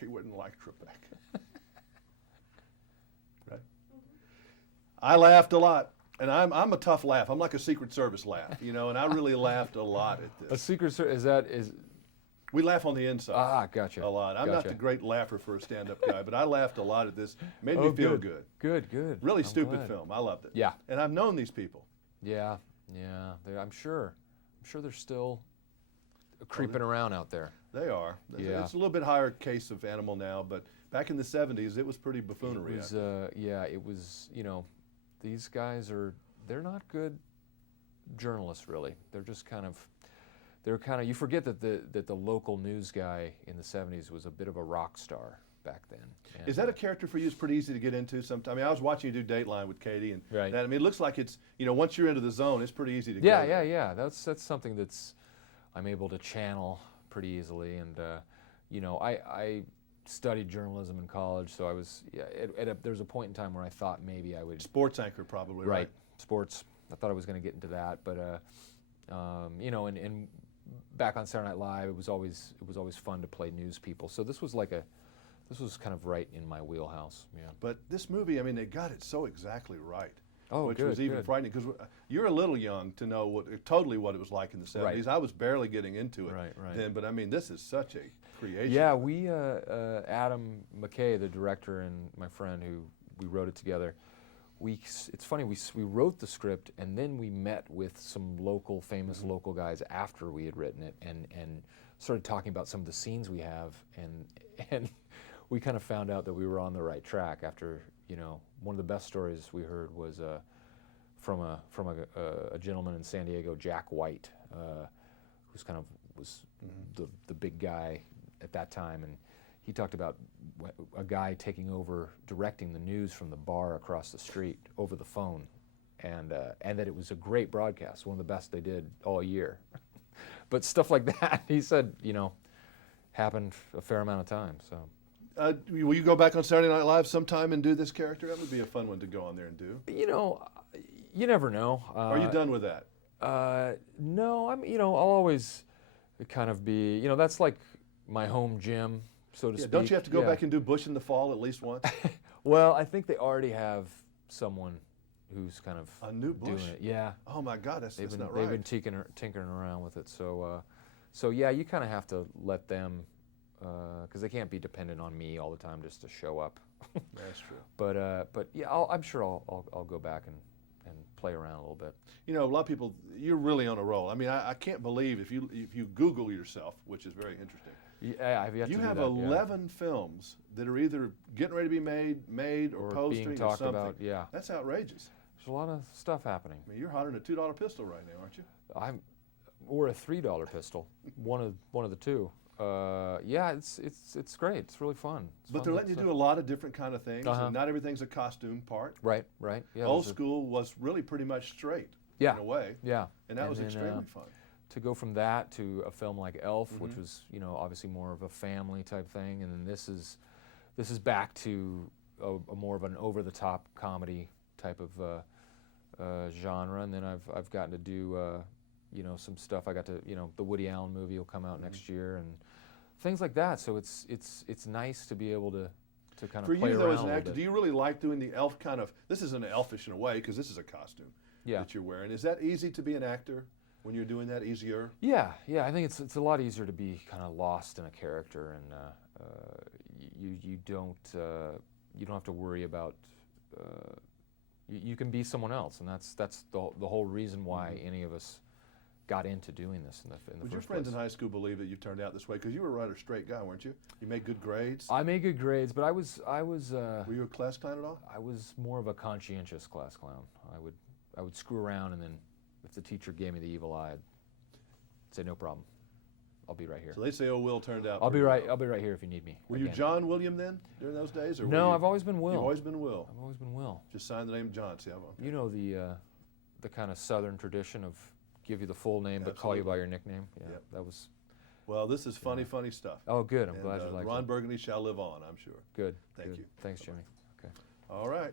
Rebecca. He wouldn't like Rebecca. Right? I laughed a lot. And I'm a tough laugh. I'm like a Secret Service laugh, you know, and I really laughed a lot at this. A Secret Service, is... We laugh on the inside. Ah, gotcha. A lot. I'm not the great laugher for a stand-up guy, but I laughed a lot at this. Made me feel good. Good, good. Really I'm stupid glad. film. I loved it. Yeah. And I've known these people. Yeah, yeah. I'm sure they're still creeping around out there. They are. Yeah. It's a little bit higher case of animal now, but back in the 70s, it was pretty buffoonery. It was, yeah, it was, you know, these guys they're not good journalists, really. They're just kind of, you forget that the local news guy in the 70s was a bit of a rock star back then. And, is that a character for you? It's pretty easy to get into sometimes. I mean, I was watching you do Dateline with Katie, and right. I mean, it looks like it's, you know, once you're into the zone, it's pretty easy to yeah, get. Yeah. That's something that's I'm able to channel pretty easily, and you know, I studied journalism in college, so I was there was a point in time where I thought maybe I would sports anchor probably right. Sports. I thought I was going to get into that, but you know, and back on Saturday Night Live, it was always fun to play news people. So this was kind of right in my wheelhouse. Yeah. But this movie, I mean, they got it so exactly right. Oh, which good, was even good. frightening because you're a little young to know totally what it was like in the 70s. Right. I was barely getting into it right. then, but I mean, this is such a creation. Yeah, we Adam McKay, the director, and my friend who we wrote it together. It's funny, we wrote the script and then we met with some famous local guys after we had written it and started talking about some of the scenes we have, and we kind of found out that we were on the right track after, you know, one of the best stories we heard was from a gentleman in San Diego, Jack White, who's kind of was the big guy at that time, and he talked about a guy taking over directing the news from the bar across the street over the phone, and that it was a great broadcast, one of the best they did all year. But stuff like that, he said, you know, happened a fair amount of time. So. Will you go back on Saturday Night Live sometime and do this character? That would be a fun one to go on there and do. You know, you never know. Are you done with that? No, you know, I'll always kind of be, you know, that's like my home gym, so to speak. Don't you have to go back and do Bush in the Fall at least once? Well, I think they already have someone who's kind of a new Bush? doing it. Yeah. Oh my God, that's not right. They've been tinkering around with it, so yeah, you kind of have to let them. Because they can't be dependent on me all the time just to show up. That's true. But yeah, I'm sure I'll go back and play around a little bit. You know, a lot of people, you're really on a roll. I mean, I can't believe if you Google yourself, which is very interesting. Yeah, I've yet to do that. You have 11 films that are either getting ready to be made or posting being talked or something. about. Yeah, that's outrageous. There's a lot of stuff happening. I mean, you're hotter than a $2 pistol right now, aren't you? Or a $3 pistol. one of the two. Yeah, it's great. It's really fun. But they're letting you do a lot of different kind of things, and not everything's a costume part. Right. Yeah. Old school was really pretty much straight. Yeah. In a way. Yeah. And that was extremely fun. To go from that to a film like Elf, which was, you know, obviously more of a family type thing, and then this is back to a more of an over-the-top comedy type of genre, and then I've gotten to do you know, some stuff. I got to, you know, the Woody Allen movie will come out next year and things like that. So it's nice to be able to kind of play around a little bit. For you though, as an actor, do you really like doing the elf kind of? This isn't elfish in a way because this is a costume that you're wearing. Is that easy to be an actor when you're doing that? Easier? Yeah. I think it's a lot easier to be kind of lost in a character, and you don't have to worry about. You can be someone else, and that's the whole reason why any of us got into doing this in the first place. Would your friends in high school believe that you turned out this way? Because you were a rather straight guy, weren't you? You made good grades. I made good grades, but I was. Were you a class clown at all? I was more of a conscientious class clown. I would screw around, and then if the teacher gave me the evil eye, I'd say no problem. I'll be right here. So they say, "Oh, Will turned out." I'll be right here if you need me. Were you John William then during those days? Or no, I've always been Will. You've always been Will. I've always been Will. Just sign the name John. See, You know the kind of Southern tradition of give you the full name but call you by your nickname. Yeah, that was. Well, this is funny stuff. Oh, good. I'm glad you liked it. Ron Burgundy shall live on, I'm sure. Good. Thank you. Thanks, Jimmy. Okay. All right.